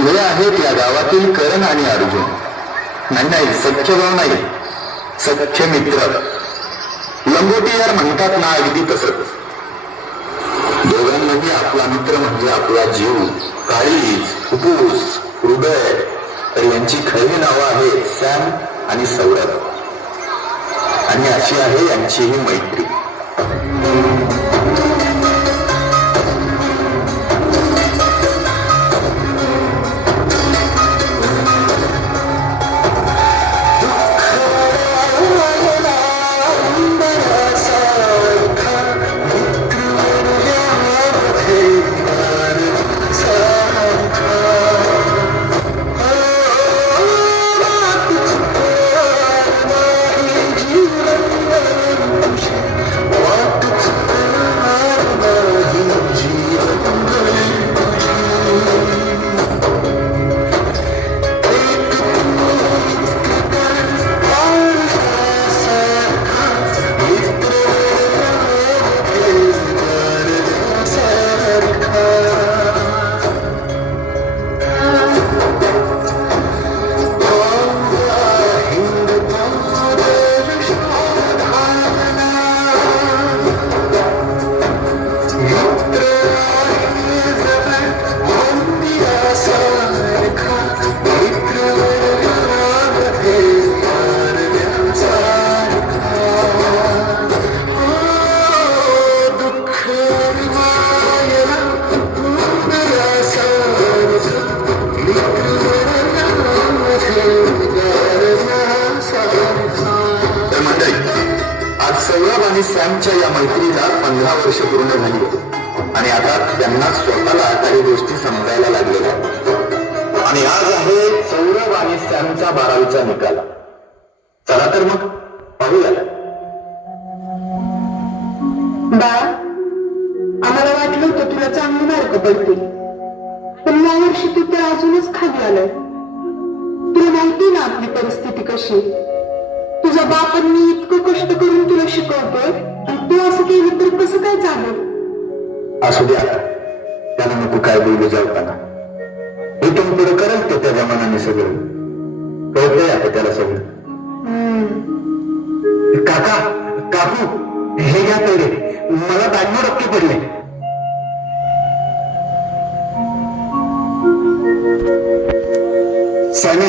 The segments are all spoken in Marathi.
उभे आहेत या गावातील करण आणि अर्जुन. नाही नाही सख्य भाऊ नाही. सख्य मित्र. लंगोटी यार म्हणतात ना अगदी तसंच दोघांमध्ये आपला मित्र म्हणजे आपला जीव काळीज फुप्फूस हृदय. तर यांची खरी नावं आहेत सॅम आणि सौरभ. आणि अशी आहे यांचीही मैत्री. आणि सॅमच्या या मैत्रीला पंधरा वर्ष पूर्ण झाली. होती आणि आता त्यांना स्वतःला काही गोष्टी समजायला लागलेल्या आणि आज आहे सौरभ आणि सॅमचा बारावीचा निकाल. चला तर मग पाहूया. बाळा आम्हाला वाटलं होतं तुला चांगले मार्क पडतील. पण या वर्षी तू तर अजूनच खाली आलाय. तुला माहिती ना आपली परिस्थिती कशी? आहे. तुझा बाप आणि मी इतकं कष्ट करून तुला शिकवतोय. आणि तू असं केलं तर कसं काय चालेल? असू द्या. त्याला नको काय बोलू जेवताना इथून पुढे करेल तो त्याच्या मनाने सगळं. कळतंय आता त्याला सगळं. काका काकू हे घ्या पेढे मला ब्याण्णव टक्के पडले. सने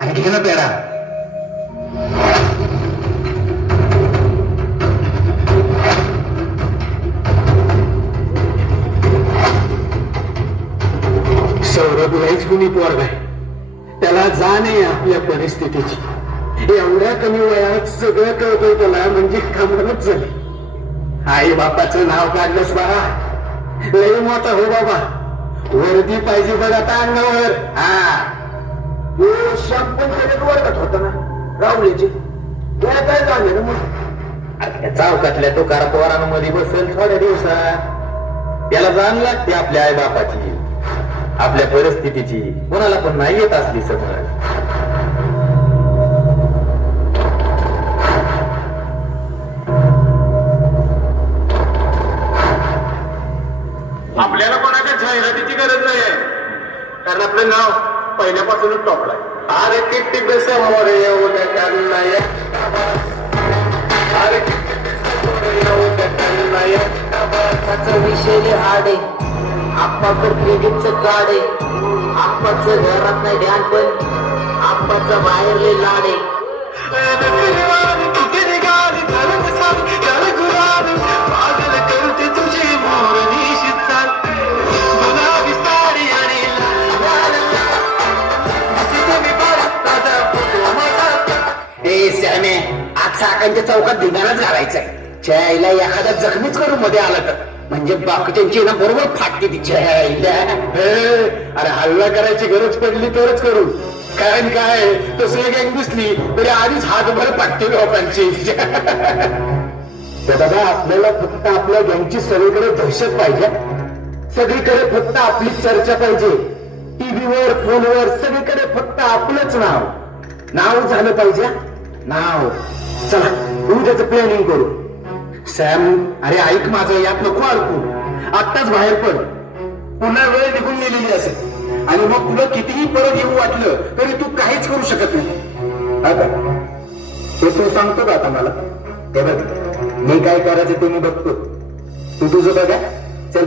आणि घे ना पेढा. जाण आहे आपल्या परिस्थितीची. एवढ्या कमी वयात सगळं कळतंय त्याला म्हणजे कमालच झाली. आई बापाचं नाव काढलंस बाळा. लय मोठा हो बाबा. वर्दी पाहिजे बघ आता अंगावर. हा. तो शंभर त्याच्यात वर्गात होता ना? राहुलीची. त्याला काय झालं ना मग. अरे त्या चौकातल्या टोकार पोरांमध्ये बसेल थोड्या दिवसात. त्याला जाण लागते आपल्या आई बापाची. आपल्या परिस्थितीची कोणाला पण नाही येत असली समज आपल्याला कोणाच्या जाहिरातीची गरज नाही आहे कारण आपलं नाव पहिल्यापासूनच टॉपला आहे. अरे किती समोर येऊ त्यांना या. अरे किती समोर येऊ द्या त्यांना विषयी हाड आहे आप्पाकडे क्रेडिटचं कार्ड आहे. आप्पाचं घरात नाही ध्यान पण आप्पाचा बाहेरले लाड आहे. ए श्यामे आज साकांच्या चौकात धिंगाणाच घालायचंय आईला एखादा जखमीच करून मध्ये आला तर. म्हणजे बाकीच्यांची ना बरोबर फाटते ती आईला अरे हल्ला करायची गरज पडली तरच करू. कारण काय तसं एक गँग दिसली तरी आधीच हातभर फाटते लोकांची. दादा आपल्याला फक्त आपल्या गँगची सगळीकडे दहशत पाहिजे. सगळीकडे फक्त आपली चर्चा पाहिजे. टीव्हीवर फोनवर सगळीकडे फक्त आपलंच नाव. नाव झालं पाहिजे. नाव. चला उद्याच प्लॅनिंग करू. सॅम अरे ऐक माझं यात नको अडकू. आत्ताच बाहेर पड. पुन्हा वेळ निघून गेलेली असेल. आणि मग तुला कितीही परत येऊ वाटलं तरी तू काहीच करू शकत नाही. ते तू सांगतो का आता मला? ते बघ मी काय करायचं ते मी बघतो. तू तुझं बघा. चल.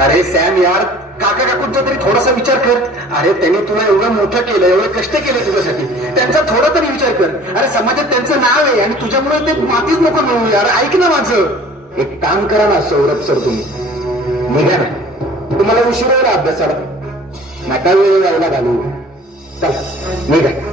अरे सॅम यार काका काकूंचा तरी थोडासा विचार कर. अरे त्यांनी तुला एवढं मोठं केलं एवढे कष्ट केले तुझ्यासाठी. त्यांचा थोडा तरी विचार कर. अरे समाजात त्यांचं नाव आहे आणि तुझ्यामुळे ते मातीच नको मिळू. अरे ऐक ना माझं. एक काम करा ना सौरभ सर तुम्ही. निघा ना. तुम्हाला उशीर होईल अभ्यासाला. नका वेळ यायला घालू. चला निघा.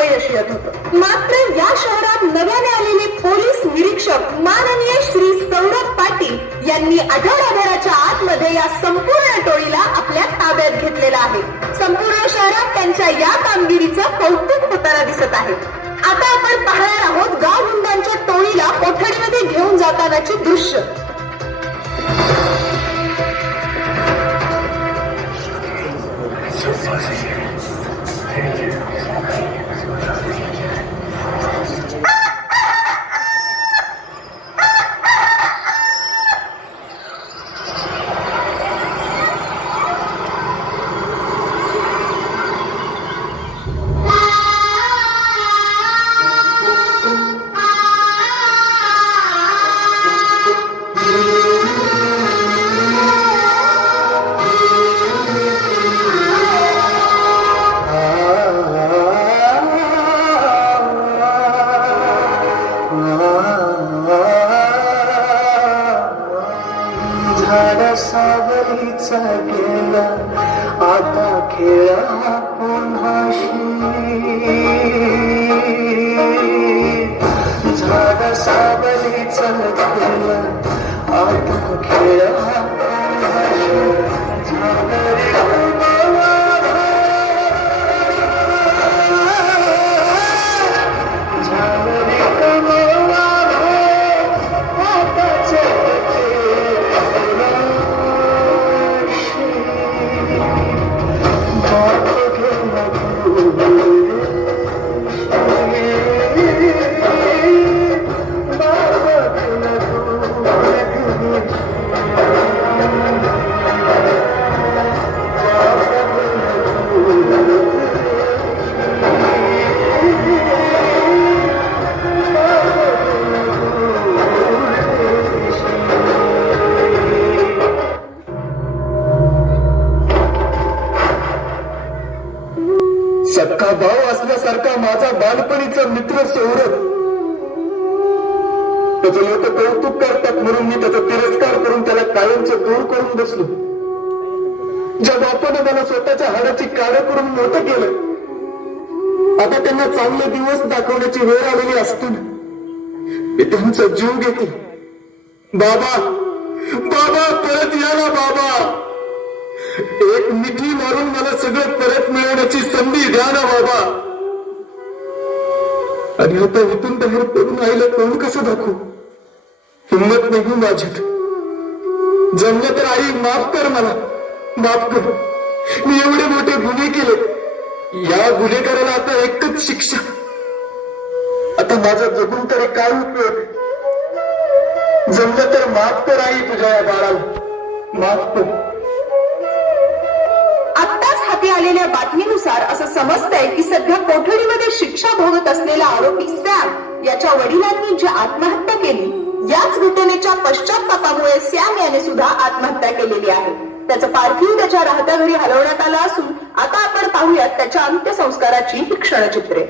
अपयश येत होतं. मात्र या शहरात नव्याने आलेले पोलीस निरीक्षक माननीय श्री सौरभ पाटील यांनी आठवड्याभराच्या आतमध्ये या संपूर्ण टोळीला आपल्या ताब्यात घेतलेला आहे. संपूर्ण शहरात त्यांच्या या कामगिरीचं कौतुक होताना दिसत आहे. आता आपण पाहणार आहोत गाव गुंडांच्या टोळीला कोठडीमध्ये घेऊन जातानाची दृश्य. আমার চোখে আমার জানারে मित्र सौरभ त्याचं लोक कौतुक करतात म्हणून मी त्याचा तिरस्कार करून त्याला कायमचं दूर करून बसलो. ज्या बापाने मला स्वतःच्या हाडाची काळ करून मोठं केलं आता त्यांना चांगले दिवस दाखवण्याची वेळ आलेली असताना मी त्यांचा जीव घेते. बाबा बाबा परत या ना बाबा. एक मिठी मारून मला सगळं परत मिळवण्याची संधी द्या ना बाबा. आणि आता इथून बाहेर पडून आईला तोंड कसं दाखवू? हिंमत नाही हो माझ्यात जमलं तर आई माफ कर मला. माफ कर. मी एवढे मोठे गुन्हे केले. या गुन्हेगाराला आता एकच शिक्षा. आता माझा जगून तर काय उपयोग? जमलं तर माफ कर आई तुझ्या या बाळाला. माफ कर. आलेल्या बातमीनुसार असं समजतंय की सध्या कोठडीमध्ये शिक्षा भोगत असलेला आरोपी सॅम याच्या वडिलांनी जी आत्महत्या केली याच घटनेच्या पश्चातापामुळे सॅम याने सुद्धा आत्महत्या केलेली आहे. त्याचं पार्थिव त्याच्या राहत्या घरी हलवण्यात आलं असून आता आपण पाहूयात त्याच्या अंत्यसंस्काराची ही क्षणचित्रे.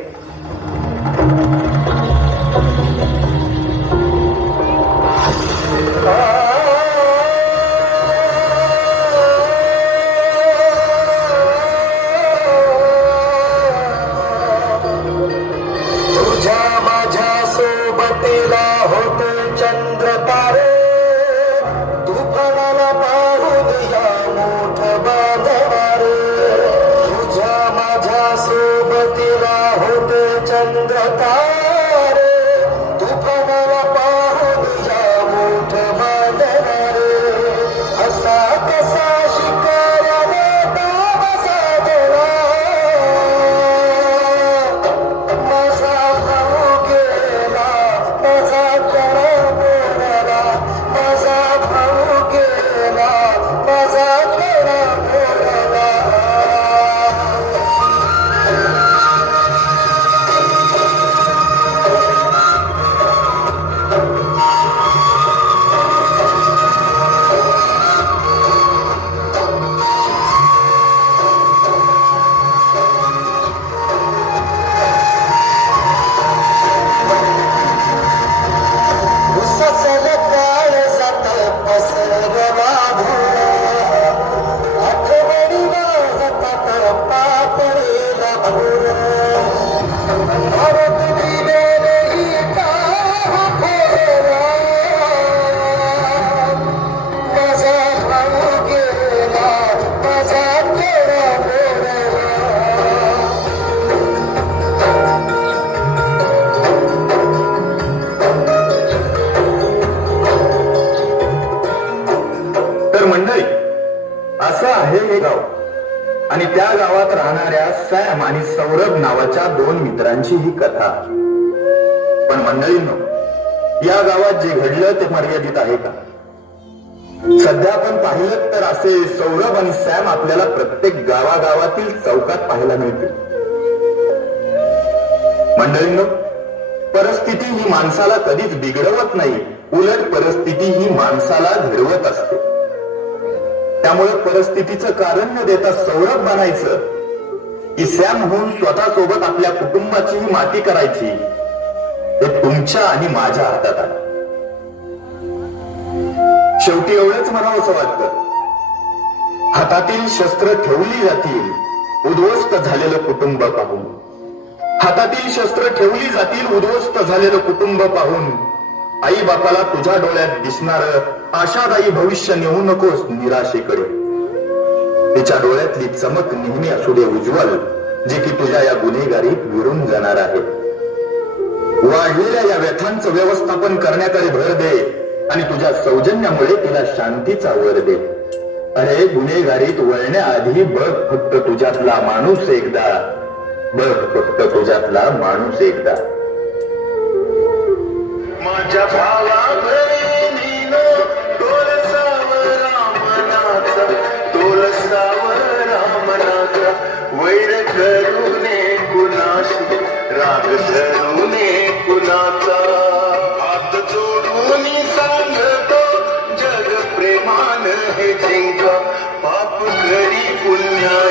नावाच्या दोन मित्रांची ही कथा. पण मंडळींनो या गावात जे घडलं ते मर्यादित आहे का? सध्या आपण पाहिलं तर असे सौरभ आणि सॅम आपल्याला प्रत्येक गावागावातील चौकात पाहायला मिळतील. मंडळींनो परिस्थिती ही माणसाला कधीच बिघडवत नाही. उलट परिस्थिती ही माणसाला घडवत असते. त्यामुळे परिस्थितीचं कारण न देता सौरभ बनायचं की सॅम होऊन स्वतः सोबत आपल्या कुटुंबाची माती करायची हे तुमच्या आणि माझ्या हातात आहे. शेवटी एवढंच म्हणावं असं वाटतं. हातातील शस्त्र ठेवली जातील उद्ध्वस्त झालेलं कुटुंब पाहून. हातातील शस्त्र ठेवली जातील उद्ध्वस्त झालेलं कुटुंब पाहून. आई बापाला तुझ्या डोळ्यात दिसणार आशादायी भविष्य नेऊ नकोस निराशेकडे. तिच्या डोळ्यातली चमक नेहमी असू दे उज्ज्वल जे की तुझ्या या गुन्हेगारीत विरून जाणार आहे. वाढलेल्या या व्यथांचं व्यवस्थापन करण्याकडे भर दे आणि तुझ्या सौजन्यामुळे तिला शांतीचा वर दे. अरे गुन्हेगारीत वळण्याआधी बघ फक्त तुझ्यातला माणूस एकदा. बघ फक्त तुझ्यातला माणूस एकदा. माझ्या भावा वैर करूने कुणाशी? राग धरूने कुणाचा? हात जोडून सांगतो जग प्रेमान हे जिंका. पाप करी पुण्या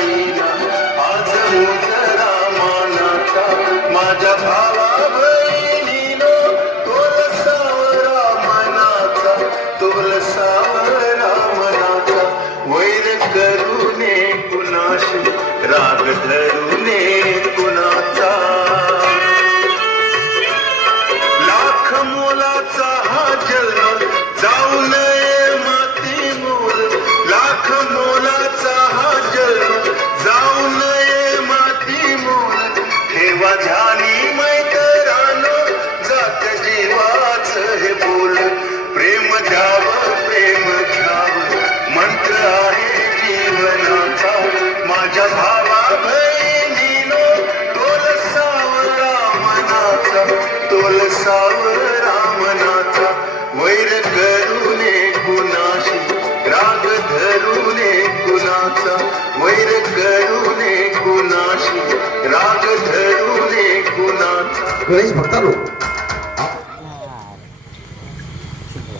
गणेश भक्तालो